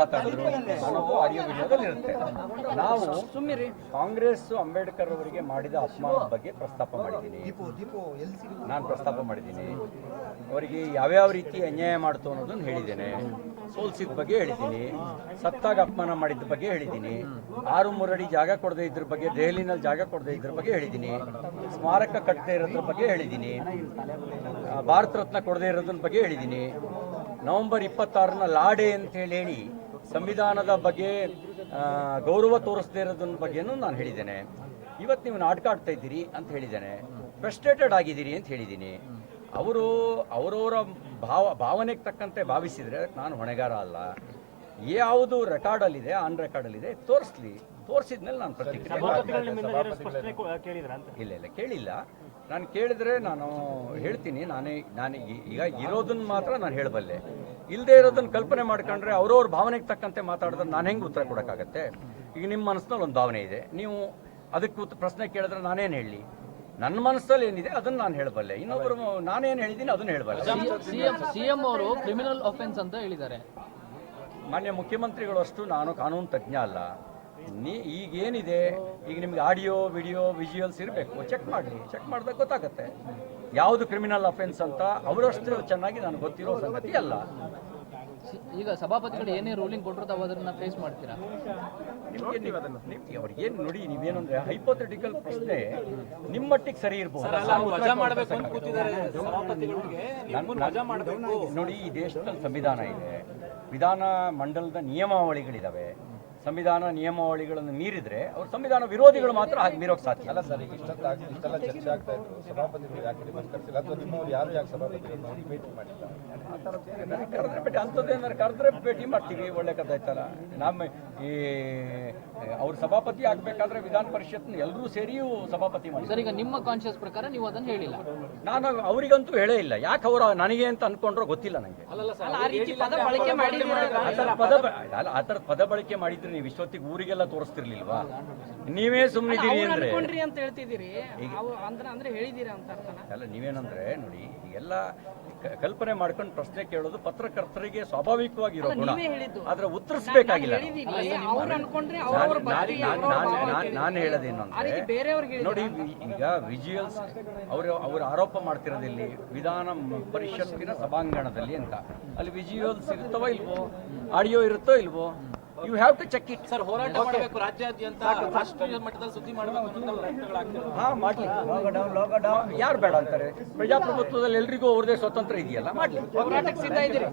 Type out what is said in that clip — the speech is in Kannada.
ಮಾತಾಡಿದ್ರು ಅನ್ನೋದು ಆಡಿಯೋ ವಿಡಿಯೋದಲ್ಲಿ ಇರುತ್ತೆ. ನಾವು ಕಾಂಗ್ರೆಸ್ ಅಂಬೇಡ್ಕರ್ ಅವರಿಗೆ ಮಾಡಿದ ಅಪಮಾನದ ಬಗ್ಗೆ ಪ್ರಸ್ತಾಪ ಮಾಡಿದ್ದೀನಿ. ನಾನು ಪ್ರಸ್ತಾಪ ಮಾಡಿದ್ದೀನಿ. ಅವರಿಗೆ ಯಾವ್ಯಾವ ರೀತಿ ಅನ್ಯಾಯ ಮಾಡ್ತು ಅನ್ನೋದನ್ನು ಹೇಳಿದ್ದೇನೆ. ಸೋಲ್ಸಿದ ಬಗ್ಗೆ ಹೇಳಿದ್ದೀನಿ. ಸತ್ತಾಗ ಅಪಮಾನ ಮಾಡಿದ ಬಗ್ಗೆ ಹೇಳಿದ್ದೀನಿ. 6 ಅಡಿ ಜಾಗ ಕೊಡದೇ ಇದ್ರ ಬಗ್ಗೆ, ದೆಹಲಿನಲ್ಲಿ ಜಾಗ ಕೊಡದೇ ಇದ್ರ ಬಗ್ಗೆ ಹೇಳಿದ್ದೀನಿ. ಸ್ಮಾರಕ ಕಟ್ಟದೇ ಇರೋದ್ರ ಬಗ್ಗೆ ಹೇಳಿದ್ದೀನಿ. ಭಾರತ ರತ್ನ ಕೊಡದೇ ಇರೋದ್ರ ಬಗ್ಗೆ ಹೇಳಿದ್ದೀನಿ. ನವೆಂಬರ್ 26ನ ಲಾಡೆ ಅಂತ ಹೇಳಿ ಸಂವಿಧಾನದ ಬಗ್ಗೆ ಗೌರವ ತೋರಿಸದೇ ಇರೋದ್ರ ಬಗ್ಗೆನೂ ನಾನು ಹೇಳಿದ್ದೇನೆ. ಇವತ್ತು ನೀವು ನಾಟಕ ಆಡ್ತಾ ಇದ್ದೀರಿ ಅಂತ ಹೇಳಿದ್ದೇನೆ. ಫ್ರಸ್ಟ್ರೇಟೆಡ್ ಆಗಿದ್ದೀರಿ ಅಂತ ಹೇಳಿದ್ದೀನಿ. ಅವರವರ ಭಾವನೆಗೆ ತಕ್ಕಂತೆ ಭಾವಿಸಿದರೆ ನಾನು ಹೊಣೆಗಾರ ಅಲ್ಲ. ಯಾವುದು ರೆಕಾರ್ಡಲ್ಲಿದೆ, ಆನ್ ರೆಕಾರ್ಡಲ್ಲಿದೆ, ತೋರಿಸಿದ್ಮೇಲೆ ನಾನು ಪ್ರತಿಕ್ರಿಯೆ ಇಲ್ಲ ಕೇಳಿಲ್ಲ. ನಾನು ಕೇಳಿದ್ರೆ ನಾನು ಹೇಳ್ತೀನಿ. ನಾನು ಈಗ ಇರೋದನ್ನ ಮಾತ್ರ ನಾನು ಹೇಳಬಲ್ಲೆ. ಇಲ್ಲದೆ ಇರೋದನ್ನ ಕಲ್ಪನೆ ಮಾಡ್ಕೊಂಡ್ರೆ ಅವ್ರವ್ರ ಭಾವನೆಗೆ ತಕ್ಕಂತೆ ಮಾತಾಡಿದ್ರೆ ನಾನು ಹೆಂಗೆ ಉತ್ತರ ಕೊಡೋಕ್ಕಾಗತ್ತೆ? ಈಗ ನಿಮ್ಮ ಮನಸ್ಸಿನಲ್ಲಿ ಒಂದು ಭಾವನೆ ಇದೆ, ನೀವು ಅದಕ್ಕೆ ಪ್ರಶ್ನೆ ಕೇಳಿದ್ರೆ ನಾನೇನು ಹೇಳಿ? ನನ್ನ ಮನಸ್ಸಲ್ಲಿ ಏನಿದೆ ಅದನ್ನು ನಾನು ಹೇಳಬಲ್ಲೆ. ಇನ್ನೊಬ್ಬರು ನಾನೇನು ಹೇಳಿದ್ದೀನಿ ಅದನ್ನು ಹೇಳಬಲ್ಲೆ. ಸಿಎಂ ಅವರು ಕ್ರಿಮಿನಲ್ ಅಫೆನ್ಸ್ ಅಂತ ಹೇಳಿದ್ದಾರೆ. ಮಾನ್ಯ ಮುಖ್ಯಮಂತ್ರಿಗಳು ಅಷ್ಟು ನಾನು ಕಾನೂನು ತಜ್ಞ ಅಲ್ಲ. ಈಗೇನಿದೆ, ಈಗ ನಿಮ್ಗೆ ಆಡಿಯೋ ವಿಡಿಯೋ ವಿಜುವಲ್ಸ್ ಇರಬೇಕು, ಚೆಕ್ ಮಾಡಿದಾಗ ಗೊತ್ತಾಗುತ್ತೆ ಯಾವುದು ಕ್ರಿಮಿನಲ್ ಅಫೆನ್ಸ್ ಅಂತ. ಅವರಷ್ಟು ಚೆನ್ನಾಗಿ ನನಗೆ ಗೊತ್ತಿರೋ ಸಂಗತಿ ಅಲ್ಲ. ಈಗ ಸಭಾಪತಿಗಳು ಏನೇ ರೂಲಿಂಗ್ ಕೊಟ್ಟರು ತಾವು ಅದನ್ನ ಫೇಸ್ ಮಾಡ್ತೀರಾ? ಅವ್ರಿಗೇನು ನೋಡಿ, ನೀವೇನಂದ್ರೆ ಹೈಪೋಥೆಟಿಕಲ್ ಪ್ರಶ್ನೆ ನಿಮ್ಮ ಮಟ್ಟಿಗೆ ಸರಿ ಇರ್ಬೋದು. ನೋಡಿ, ಈ ದೇಶದಲ್ಲಿ ಸಂವಿಧಾನ ಇದೆ, ವಿಧಾನ ಮಂಡಲದ ನಿಯಮಾವಳಿಗಳಿದಾವೆ. ಸಂವಿಧಾನ ನಿಯಮಾವಳಿಗಳನ್ನು ಮೀರಿದ್ರೆ ಅವ್ರು ಸಂವಿಧಾನ ವಿರೋಧಿಗಳು ಮಾತ್ರ ಹಾಗೆ ಮೀರೋಕೆ ಸಾಧ್ಯ ಅಲ್ಲ. ಸರ್, ಇಷ್ಟೆಲ್ಲ ಚರ್ಚೆ ಆಗ್ತಾ ಇತ್ತು, ಸಭಾಪತಿಗಳು ಯಾಕೆ ನಿಮ್ಮನ್ನು ಕರೆಸಿಲ್ಲ ಅಥವಾ ನಿಮ್ಮವ್ರು ಯಾರು ಯಾಕೆ ಸಭಾಪತಿಗಳನ್ನು ಭೇಟಿ ಮಾಡಿಲ್ಲ? ಕರೆದ್ರೆ ಭೇಟಿ ಅಂಥದ್ದೇನಾದ್ರು ಕರೆದ್ರೆ ಭೇಟಿ ಮಾಡ್ತೀವಿ, ಒಳ್ಳೆ ಕಥೆ ಆಯ್ತಲ್ಲ. ನಮ್ಮ ಈ ಅವ್ರು ಸಭಾಪತಿ ಆಗಬೇಕಾದ್ರೆ ವಿಧಾನ ಪರಿಷತ್ನ ಎಲ್ಲರೂ ಸೇರಿಯೂ ಸಭಾಪತಿ ಮಾಡಿ. ಸರ್, ಈಗ ನಿಮ್ಮ ಕಾನ್ಶಿಯಸ್ ಪ್ರಕಾರ ನೀವು ಅದನ್ನು ಹೇಳಿಲ್ಲ. ನಾನು ಅವರಿಗಂತೂ ಹೇಳೇ ಇಲ್ಲ. ಯಾಕೆ ಅವರು ನನಗೆ ಅಂತ ಅನ್ಕೊಂಡ್ರೋ ಗೊತ್ತಿಲ್ಲ ನನಗೆ. ಆ ಥರ ಪದ ಬಳಕೆ ಮಾಡಿದ್ರೆ ನೀವು ಇಷ್ಟೊತ್ತಿಗೆ ಊರಿಗೆಲ್ಲ ತೋರಿಸ್ತಿರ್ಲಿಲ್ವಾ? ನೀವೇ ಸುಮ್ಮನಿದ್ದೀರಿ ಅಂದ್ರೆ ಅಂತ ಹೇಳ್ತಿದ್ದೀರಿ, ಅಂದ್ರೆ ಹೇಳಿದ್ದೀರಾ ಅಂತ ಅಲ್ಲ. ನೀವೇನಂದ್ರೆ ನೋಡಿ, ಎಲ್ಲ ಕಲ್ಪನೆ ಮಾಡ್ಕೊಂಡು ಪ್ರಶ್ನೆ ಕೇಳೋದು ಪತ್ರಕರ್ತರಿಗೆ ಸ್ವಾಭಾವಿಕವಾಗಿರೋ ಗುಣ. ಆದ್ರೆ ಉತ್ತರಿಸಬೇಕಾಗಿಲ್ಲ. ನಾನು ಹೇಳೋದೇನು ಅಂದ್ರೆ ನೋಡಿ, ಈಗ ವಿಜುವಲ್ಸ್ ಅವರು ಆರೋಪ ಮಾಡ್ತಿರೋದಿಲ್ಲಿ ವಿಧಾನ ಪರಿಷತ್ತಿನ ಸಭಾಂಗಣದಲ್ಲಿ ಅಂತ. ಅಲ್ಲಿ ವಿಜುವಲ್ಸ್ ಇರುತ್ತವೋ ಇಲ್ವೋ, ಆಡಿಯೋ ಇರುತ್ತೋ ಇಲ್ವೋ, you have to check it. Sir, ಹೋರಾಟ ಮಾಡಬೇಕು, ರಾಜ್ಯಾದ್ಯಂತ ರಾಷ್ಟ್ರೀಯ ಮಟ್ಟದಲ್ಲಿ ಸುದ್ದಿ ಮಾಡಬೇಕು. ಹಾ, ಮಾಡ್ಲಿ. ಯಾರು ಬೇಡ ಅಂತಾರೆ? ಪ್ರಜಾಪ್ರಭುತ್ವದಲ್ಲಿ ಎಲ್ರಿಗೂ ಅವ್ರದೇ ಸ್ವತಂತ್ರ ಇದೆಯಲ್ಲ, ಮಾಡ್ಲಿ. ಹೋರಾಟಕ್ಕೆ ಸಿದ್ಧ ಇದ್ದೀರಿ.